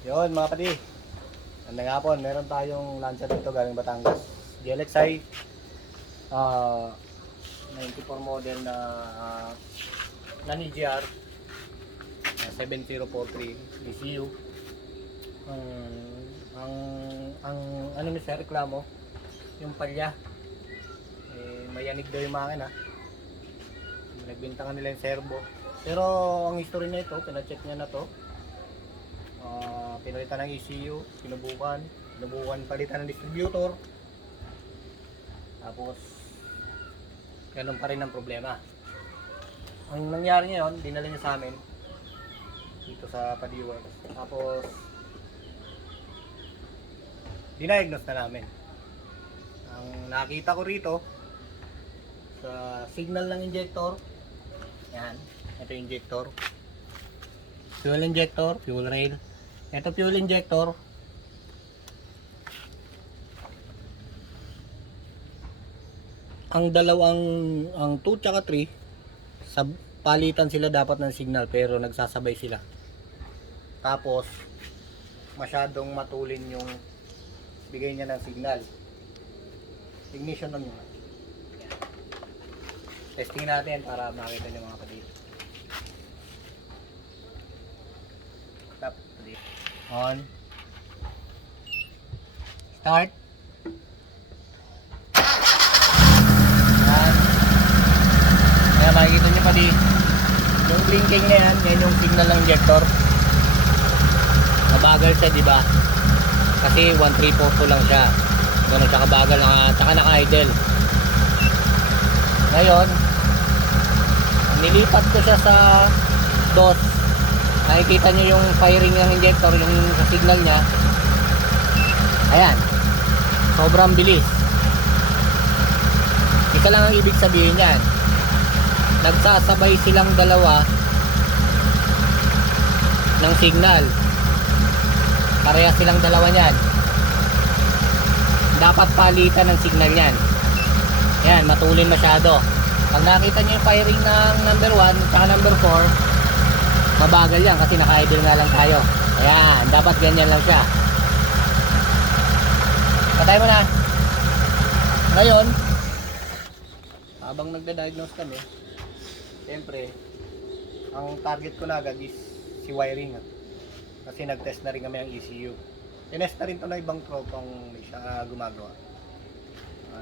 Yun mga pati. Andang hapon, meron tayong Lancer dito galing Batangas. GLXI 94 model na EGR 7043 DCU. Ang ano ni sir reklamo, yung palya. Mayanig daw yung makina. Nagbintangan nila yung servo. Pero ang history na ito, pina-check niya na to. Pinalitan ng ECU, pinubukan palitan ng distributor. Tapos ganun pa rin ang problema. Ang nangyari niya yun, dinala niya sa amin dito sa Padiworks. Tapos diniagnose na namin. Ang nakita ko rito sa signal ng injector, yan, ito yung injector, fuel injector, fuel rail. Ito fuel injector. Ang dalawang, ang 2 tsaka 3, sa palitan sila dapat ng signal pero nagsasabay sila. Tapos masyadong matulin yung bigay niya ng signal. Ignition lang yun. Testing natin para makita niyo mga kapatid. Stop. On. Start. Yan. Kaya makikita niyo pa di yung blinking na yan, yan yung signal ng injector. Mabagal siya, di ba? Kasi 1342 lang siya. Ganun siya kabagal, tsaka naka-idle. Ngayon, nilipat ko siya sa DOS. Nakikita nyo yung firing ng injector, yung sa signal niya. Ayan, sobrang bilis. Isa lang ang ibig sabihin yan, nagsasabay silang dalawa ng signal. Parehas silang dalawa niyan. Dapat palitan ng signal yan. Ayan, matulin masyado. Pag nakita nyo yung firing ng number 1 at number 4, mabagal yan kasi naka-idle nga lang tayo. Ayan, dapat ganyan lang siya. Patay mo na. Ngayon, habang nagda-diagnose kami, siyempre ang target ko na agad is si wiring. Kasi nag-test na rin kami ang ECU. Tinest na rin ito na ibang tropang may siya gumagawa.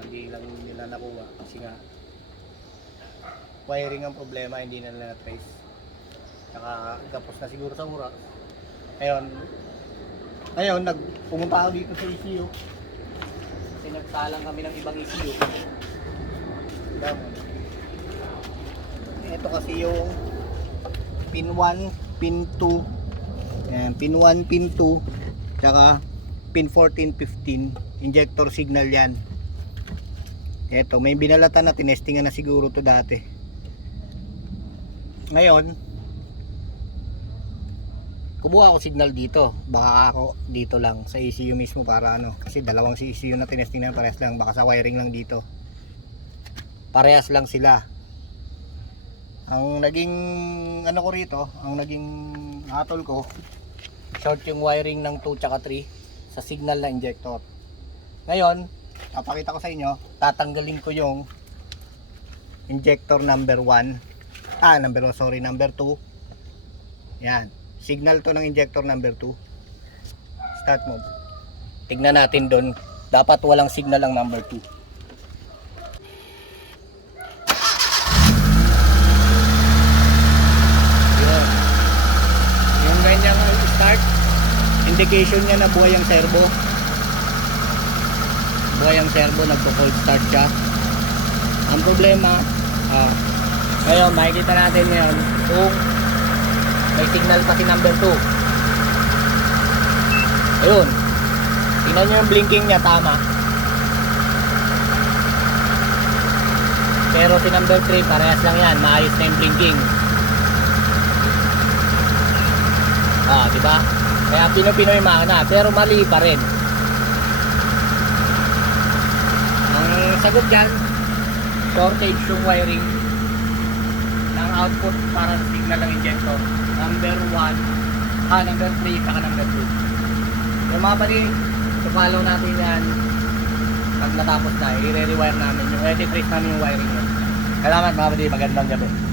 Hindi lang nila nakuha kasi nga wiring ang problema, hindi na nila na-trace. Saka gapos na siguro sa urak. Ngayon pumunta ako dito sa ECU kasi nagsalang kami ng ibang ECU. Ito kasi yung pin 1, pin 2. Ayan, pin 1, pin 2 tsaka pin 14, 15 injector signal yan. Ito, may binalatan na tinestingan na siguro to dati. Ngayon kumuha ako signal dito, baka ako dito lang sa ECU mismo para ano, kasi dalawang ECU na tinesting na parehas lang, baka sa wiring lang dito parehas lang sila. Ang naging ano ko rito, ang naging hatol ko, short yung wiring ng 2 tsaka 3 sa signal na injector. Ngayon papakita ko sa inyo, tatanggalin ko yung injector number 1, number 2. Yan, signal to ng injector number 2. Start mode. Tignan natin doon, dapat walang signal ang number 2. Yun. Yung ganyang start, indication niya na buhay ang servo. Buhay ang servo, nagpo-cold start siya. Ang problema, ngayon makikita natin ngayon kung may signal pa si number 2. Ayun, tingnan nyo yung blinking niya, tama. Pero si number 3 parehas lang yan, maayos na yung blinking. Diba? Kaya pino-pino yung makina, pero mali pa rin. Ang sagot dyan, shortage yung wiring ng output para sa signal ng injector number 1, number 3 saka number 2. Yung mga pali, follow natin yan. Pag natapos na, i-rewire namin. Yung edit trace namin yung wiring yun. Salamat mga pali, magandang gabi.